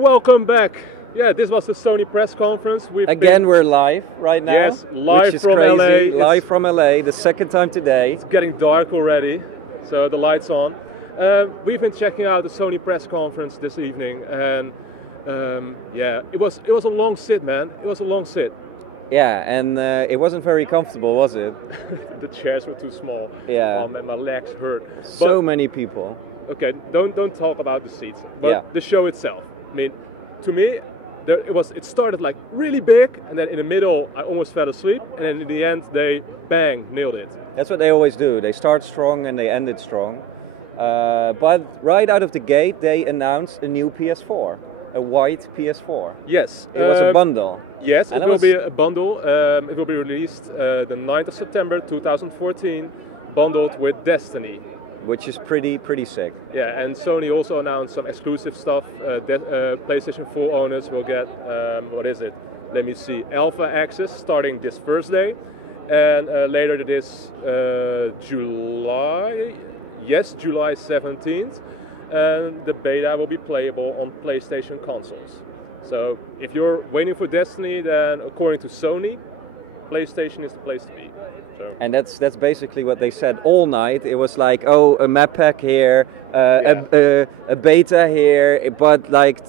welcome back. Yeah, this was the Sony press conference. We're live right now. Yes, live which is from crazy. LA. Live from LA, the second time today. It's getting dark already, so the light's on. We've been checking out the Sony press conference this evening, and yeah, it was a long sit, man. It was a long sit. Yeah, and it wasn't very comfortable, was it? The chairs were too small. Yeah. And my legs hurt. So many people. Okay, don't talk about the seats, but yeah. The show itself. I mean, to me, it started like really big, and then in the middle I almost fell asleep, and then in the end they nailed it. That's what they always do. They start strong and they end it strong. But right out of the gate they announced a new PS4, a white PS4. Yes, it was a bundle. Yes, it will be a bundle. It will be released the 9th of September 2014, bundled with Destiny. Which is pretty sick. Yeah, and Sony also announced some exclusive stuff. PlayStation 4 owners will get, what is it? Let me see, Alpha Access starting this Thursday. And later this July 17th. And the beta will be playable on PlayStation consoles. So if you're waiting for Destiny, then according to Sony, PlayStation is the place to be. So. And that's basically what they said all night. It was like, oh, a map pack here, a beta here, but like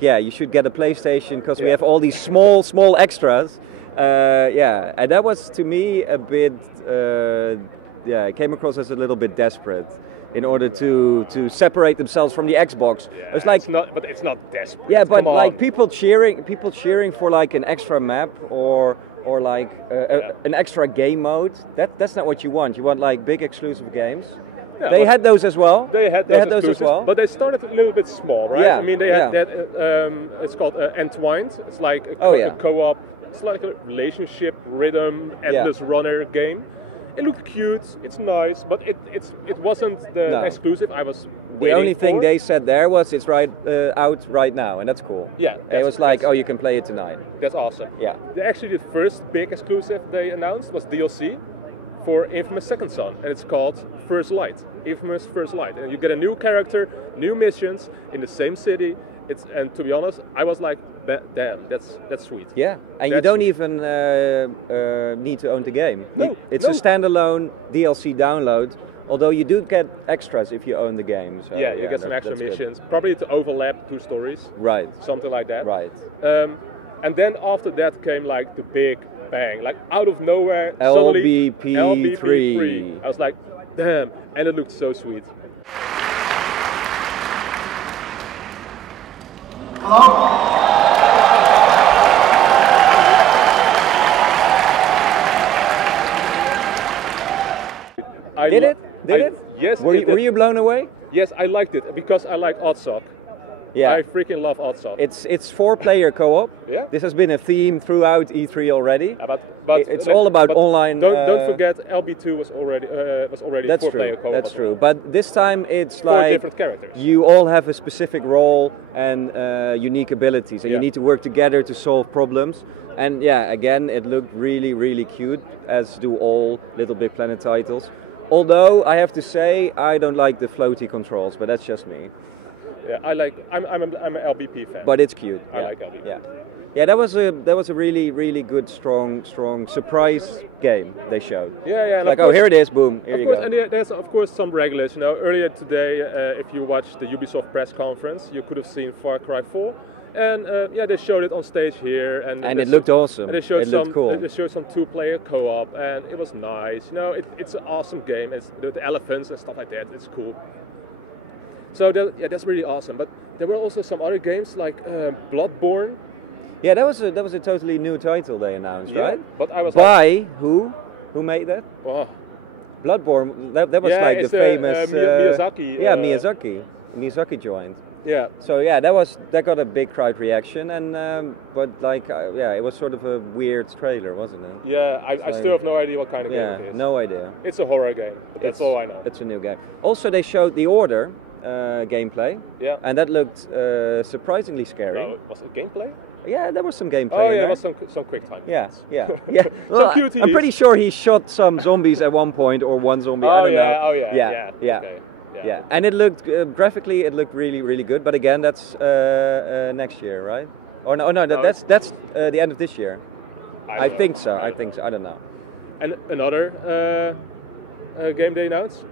yeah, you should get a PlayStation because we have all these small extras. Yeah, and that was to me a bit, it came across as a little bit desperate. In order to separate themselves from the Xbox, yeah, it's like, but it's not desperate. Yeah, but like people cheering for like an extra map or like an extra game mode. That's not what you want. You want like big exclusive games. Yeah, they had those as well. They had those as well. But they started a little bit small, right? Yeah, I mean, they had that. It's called Entwined. It's like a co-op. It's like a relationship rhythm, endless runner game. It looked cute, it's nice, but it wasn't the exclusive I was waiting for. The only thing they said there was it's out right now, and that's cool. Yeah. It was like, oh, you can play it tonight. That's awesome. Yeah. Actually, the first big exclusive they announced was DLC for Infamous Second Son, and it's called First Light. Infamous First Light. And you get a new character, new missions in the same city. And to be honest, I was like, damn, that's sweet. Yeah, and you don't even need to own the game. No, it's a standalone DLC download, although you do get extras if you own the game. So, yeah, you get some extra missions, probably to overlap two stories. Right. Something like that. Right. And then after that came like the big bang, like out of nowhere, LBP3. suddenly LBP3. I was like, damn, and it looked so sweet. Hello? Did it? Yes. Were you blown away? Yes, I liked it because I like Oddsock. Yeah. I freaking love Oddsock. It's 4-player co-op. Yeah. This has been a theme throughout E3 already. But it's all about online. Don't forget, LB2 was already 4-player co-op. That's true. But this time it's 4 like different characters. You all have a specific role and unique abilities, and you need to work together to solve problems. And yeah, again, it looked really cute, as do all Little Big Planet titles. Although I have to say, I don't like the floaty controls, but that's just me. Yeah, I'm an LBP fan. But it's cute. I like LBP. Yeah, that was a really good, strong surprise game they showed. Yeah. Like, oh, here it is, boom, here you go. And there's of course some regulars. You know, earlier today, if you watched the Ubisoft press conference, you could have seen Far Cry 4. And they showed it on stage here, and it looked awesome. And they showed cool. They showed some 2-player co-op, and it was nice. You know, it's an awesome game. It's the elephants and stuff like that. It's cool. So that's really awesome. But there were also some other games like Bloodborne. Yeah, that was a totally new title they announced, right? But I was by who? Who made that? Oh. Bloodborne. That was like the famous Miyazaki. Miyazaki joined. Yeah. So yeah, that got a big crowd reaction, and but like it was sort of a weird trailer, wasn't it? Yeah, I still have no idea what kind of game it is. Yeah, no idea. It's a horror game. That's all I know. It's a new game. Also, they showed The Order gameplay. Yeah. And that looked surprisingly scary. No, was it gameplay? Yeah, there was some gameplay. Oh, there was some quick time. Yeah. Well, I'm pretty sure he shot some zombies at one point, or one zombie. I don't know. Yeah. Okay. Yeah, and it looked graphically, it looked really good. But again, that's next year, right? Or no, that's the end of this year. I think so. I don't know. And another game they announced.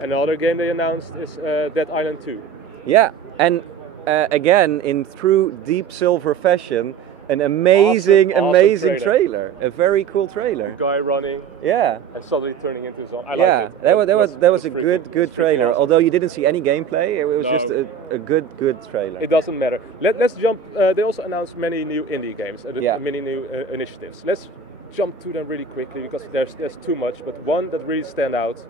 Another game they announced is Dead Island 2. Yeah, and again, in true Deep Silver fashion, an amazing trailer. A very cool trailer. Guy running. Yeah. And suddenly turning into a zombie. I liked it. That was a good trailer. Awesome. Although you didn't see any gameplay, it was just a good trailer. It doesn't matter. Let's jump. They also announced many new indie games, many new initiatives. Let's jump to them really quickly because there's too much. But one that really stand out.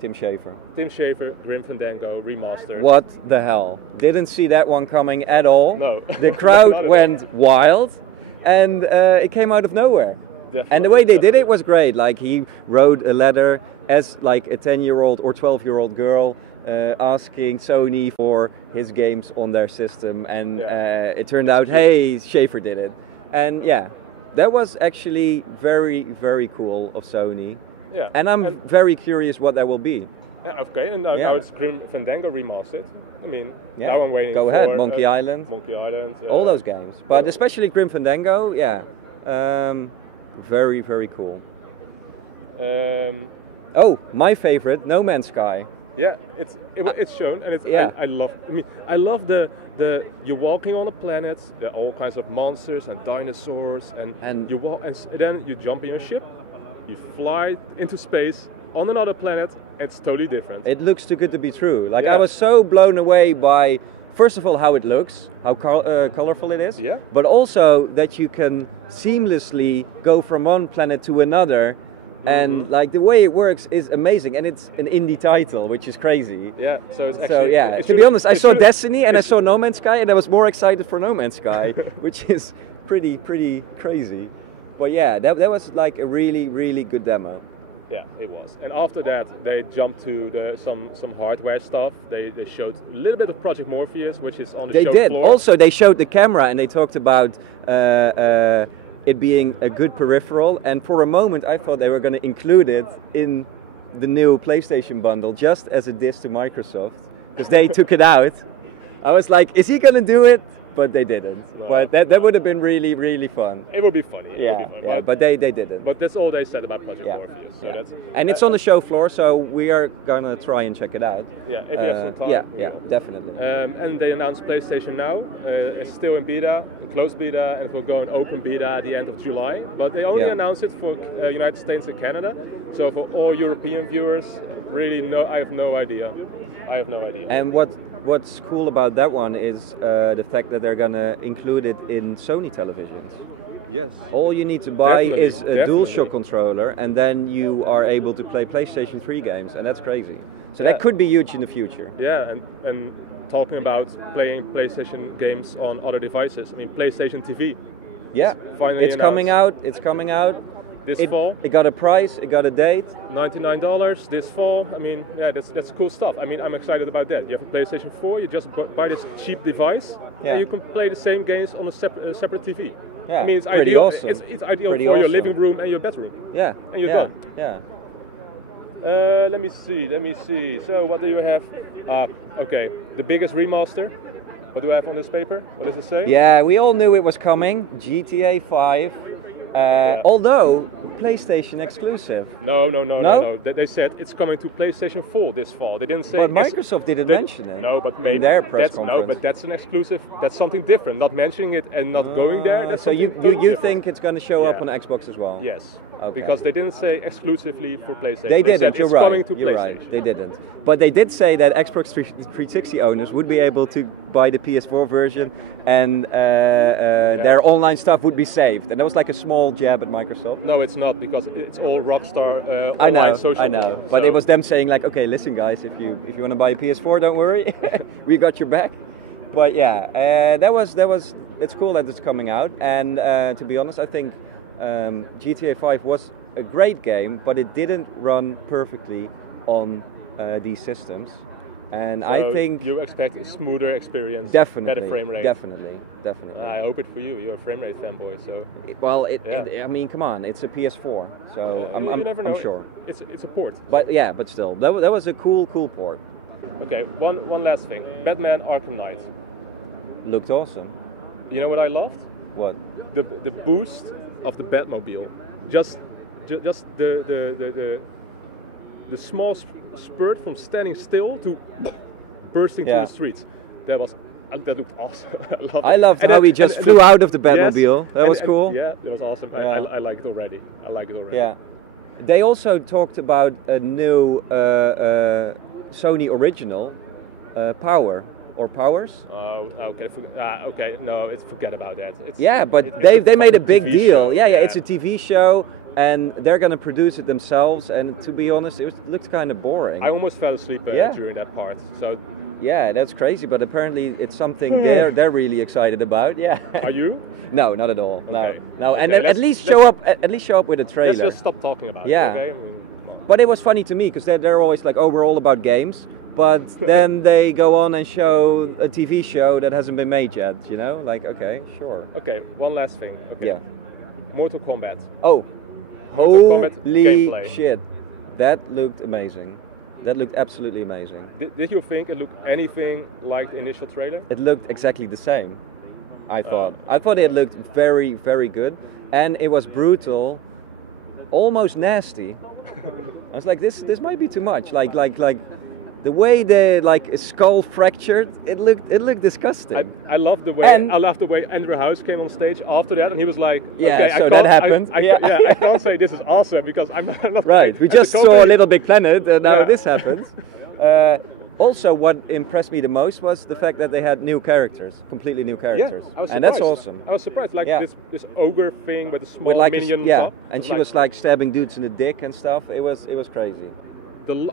Tim Schafer, Grim Fandango remastered. What the hell? Didn't see that one coming at all. No. The crowd went wild, and it came out of nowhere. Definitely, and the way they did it was great. Like he wrote a letter as like a 10-year-old or 12-year-old girl asking Sony for his games on their system, and it turned out, hey, Schafer did it. And yeah, that was actually very cool of Sony. Yeah. And I'm very curious what that will be. Yeah, okay, and now it's Grim Fandango remastered. I mean, now I'm waiting Go for... ahead, Monkey Island. All those games. But especially Grim Fandango, very cool. My favorite, No Man's Sky. Yeah, it's shown, and I love the you're walking on a planet. There are all kinds of monsters and dinosaurs, and you walk, and then you jump in your ship. You fly into space on another planet, it's totally different. It looks too good to be true. Like I was so blown away by, first of all, how it looks, how colorful it is, but also that you can seamlessly go from one planet to another, and like the way it works is amazing, and it's an indie title, which is crazy. Yeah, so it's actually... to be honest, I saw Destiny and I saw No Man's Sky, and I was more excited for No Man's Sky, which is pretty crazy. But yeah, that was like a really good demo. Yeah, it was. And after that, they jumped to some hardware stuff. They showed a little bit of Project Morpheus, which is on the show floor. They did. Also, they showed the camera and they talked about it being a good peripheral. And for a moment, I thought they were going to include it in the new PlayStation bundle, just as a diss to Microsoft, because they took it out. I was like, is he going to do it? But they didn't. No, but that would have been really fun. It would be funny. But they didn't. But that's all they said about Project Morpheus. So and it's on the show floor, so we are gonna try and check it out. Yeah, if you have some time. Yeah, definitely. And they announced PlayStation Now. It's still in beta, in closed beta, and it will go in open beta at the end of July. But they only announced it for United States and Canada. So for all European viewers, I have no idea. And what's cool about that one is the fact that they're gonna include it in Sony televisions. Yes. All you need to buy is a DualShock controller, and then you are able to play PlayStation 3 games, and that's crazy. So that could be huge in the future. Yeah, and talking about playing PlayStation games on other devices, I mean PlayStation TV. Yeah, finally it's coming out. It's coming out. This fall. It got a price, it got a date. $99 this fall. I mean, that's cool stuff. I mean, I'm excited about that. You have a PlayStation 4, you just buy this cheap device, and you can play the same games on a separate TV. Yeah, I mean, it's pretty ideal. Awesome. It's ideal for your living room and your bedroom. Yeah. And you're done. Yeah. Let me see. So what do you have? Okay, the biggest remaster. What do I have on this paper? What does it say? Yeah, we all knew it was coming. GTA 5. Although PlayStation exclusive. No. They said it's coming to PlayStation 4 this fall. They didn't say. But Microsoft didn't mention it. No, but maybe in their press conference. No, but that's an exclusive. That's something different. Not mentioning it and not going there. That's so you think it's going to show up on Xbox as well? Yes. Okay. Because they didn't say exclusively for PlayStation. They didn't. You're right. Coming to You're PlayStation. right. They didn't. But they did say that Xbox 360 owners would be able to buy the PS4 version, and their online stuff would be saved. And that was like a small jab at Microsoft. No, it's not, because it's all Rockstar online social. I know. But it was them saying like, okay, listen guys, if you want to buy a PS4, don't worry, we got your back. But yeah, that was. It's cool that it's coming out. And to be honest, I think GTA 5 was a great game, but it didn't run perfectly on these systems. And So I think you expect a smoother experience, definitely, better frame rate. definitely. I hope it for you. You're a frame rate fanboy, so Well, Yeah. I mean, come on, it's a PS4, so you never know. I'm sure. It's a port. But yeah, but still, that was a cool port. Okay, one last thing. Batman Arkham Knight. Looked awesome. You know what I loved? What? The boost of the Batmobile. Just the small spurt from standing still to bursting Yeah. through the streets. That looked awesome. I loved how he just flew out of the Batmobile. Yes, that was cool. Yeah, that was awesome. Yeah. I like it already. Yeah. They also talked about a new Sony original, Power or Powers. Oh, okay. Okay, no, forget about that. Yeah, but it's they made a fucking big TV deal. show. Yeah, it's a TV show, and they're gonna produce it themselves. And to be honest, it looked kind of boring. I almost fell asleep Yeah. during that part. So, Yeah, that's crazy. But apparently, it's something they're really excited about. Yeah. are you? No, not at all. Okay. No. And Okay, at least show up with a Let's trailer. just stop talking about Yeah. it. Okay. I mean, come on. But it was funny to me because they're always like, oh, we're all about games. But then they go on and show a TV show that hasn't been made yet, you know? Like, okay, sure. Okay, one last thing. Okay. Yeah. Mortal Kombat. Oh, Mortal Kombat holy gameplay. shit. That looked amazing. That looked absolutely amazing. Did you think it looked anything like the initial trailer? It looked exactly the same, I thought. I thought it looked very, very good. And it was brutal, almost nasty. I was like, this might be too much. Like the way the skull fractured, it looked disgusting. I love the way Andrew House came on stage after that, and he was like, Yeah, okay, so that happened. I can't say this is awesome because I'm not Right, we as a just saw company- Little Big Planet, and now Yeah. this happens. Also, what impressed me the most was the fact that they had new characters, completely new Yeah, characters, I was and that's surprised. awesome. I was surprised, like Yeah. this ogre thing with a small With like minion on yeah, top. and It she was like stabbing dudes in the dick and stuff. It was crazy. the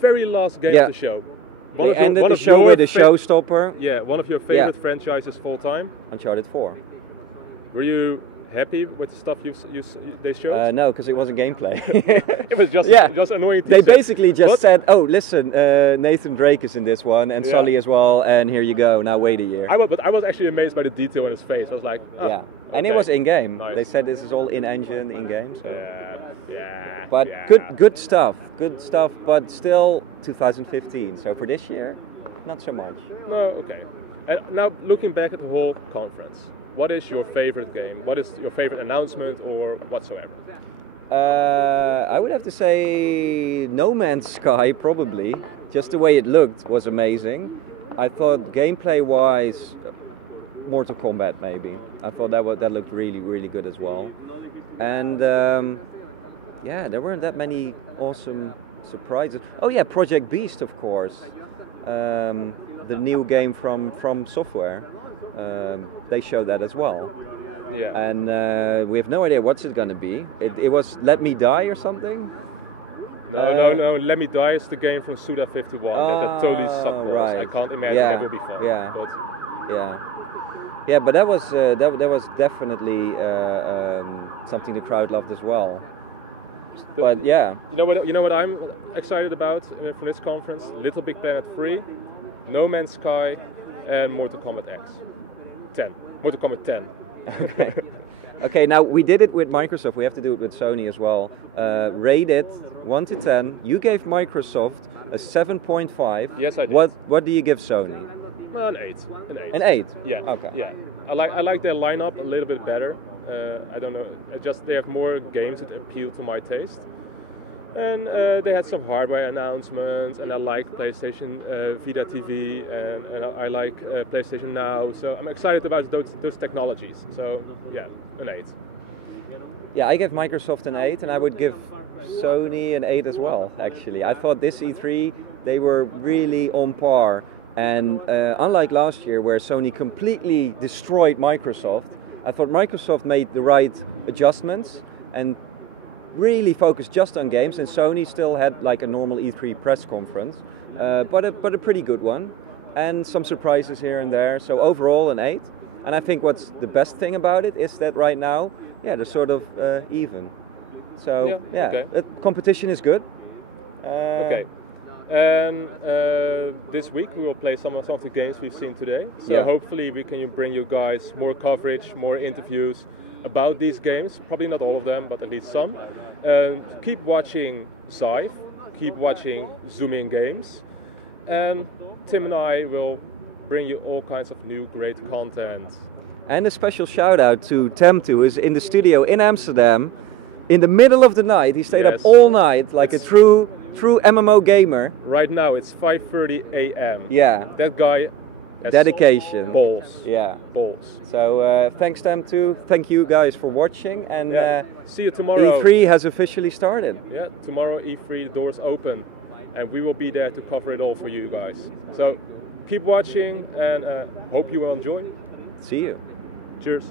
very last game Yeah. of the show. They ended the show with a showstopper, Yeah, one of your favorite franchises of all time. Uncharted 4. Were you happy with the stuff they showed? No, because it wasn't gameplay. It was just Yeah. just annoying. They teaser. basically just But- said, "Oh, listen, Nathan Drake is in this one, and Yeah. Sully as well, and here you go. Now wait a year." I was actually amazed by the detail in his face. I was like, oh, Yeah, and it okay. was in game. Nice. They said this is all in engine, in game. So. Yeah. But yeah. good stuff, but still 2015. So for this year, not so much. No, okay. And now looking back at the whole conference, what is your favorite game? What is your favorite announcement or whatsoever? I would have to say No Man's Sky probably. Just the way it looked was amazing. I thought gameplay-wise, Mortal Kombat maybe. I thought that looked really good as well. And yeah, there weren't that many awesome surprises. Oh yeah, Project Beast of course. The new game from Software. They showed that as well. Yeah. And we have no idea what's it gonna be. It was Let Me Die or something. No. Let Me Die is the game from Suda51. that totally sucked balls. right. I can't imagine Yeah, that will be fun. yeah. But Yeah, but that was definitely something the crowd loved as well. But yeah, you know what I'm excited about from this conference? Little Big Planet 3, No Man's Sky, and Mortal Kombat X. 10. Mortal Kombat 10. okay. Okay, now we did it with Microsoft. We have to do it with Sony as well. Rated 1 to 10. You gave Microsoft a 7.5. Yes, I did. What do you give Sony? Well, an 8. An 8. An 8. Yeah. Okay. Yeah. I like their lineup a little bit better. I don't know. They have more games that appeal to my taste. And they had some hardware announcements, and I like PlayStation Vita TV, and I like PlayStation Now. So I'm excited about those technologies. So yeah, an 8. Yeah, I gave Microsoft an 8, and I would give Sony an 8 as well. Actually, I thought this E3 they were really on par. And unlike last year, where Sony completely destroyed Microsoft, I thought Microsoft made the right adjustments and really focused just on games. And Sony still had like a normal E3 press conference, but a pretty good one, and some surprises here and there. So overall, an 8. And I think what's the best thing about it is that right now, yeah, they're sort of even. So yeah, okay. Competition is good. Okay. And this week we will play some of the games we've seen today. So hopefully we can bring you guys more coverage, more interviews about these games. Probably not all of them, but at least some. Keep watching Zive, keep watching Zoomin games, and Tim and I will bring you all kinds of new great content. And a special shout out to Tempt, who is in the studio in Amsterdam in the middle of the night. He stayed up all night like a true MMO gamer. Right now it's 5:30 a.m. Yeah. That guy has dedication. Balls. Yeah. Balls. So thanks Tempt too. Thank you guys for watching, and see you tomorrow. E3 has officially started. Yeah, tomorrow E3 the doors open, and we will be there to cover it all for you guys. So keep watching, and hope you will enjoy. See you. Cheers.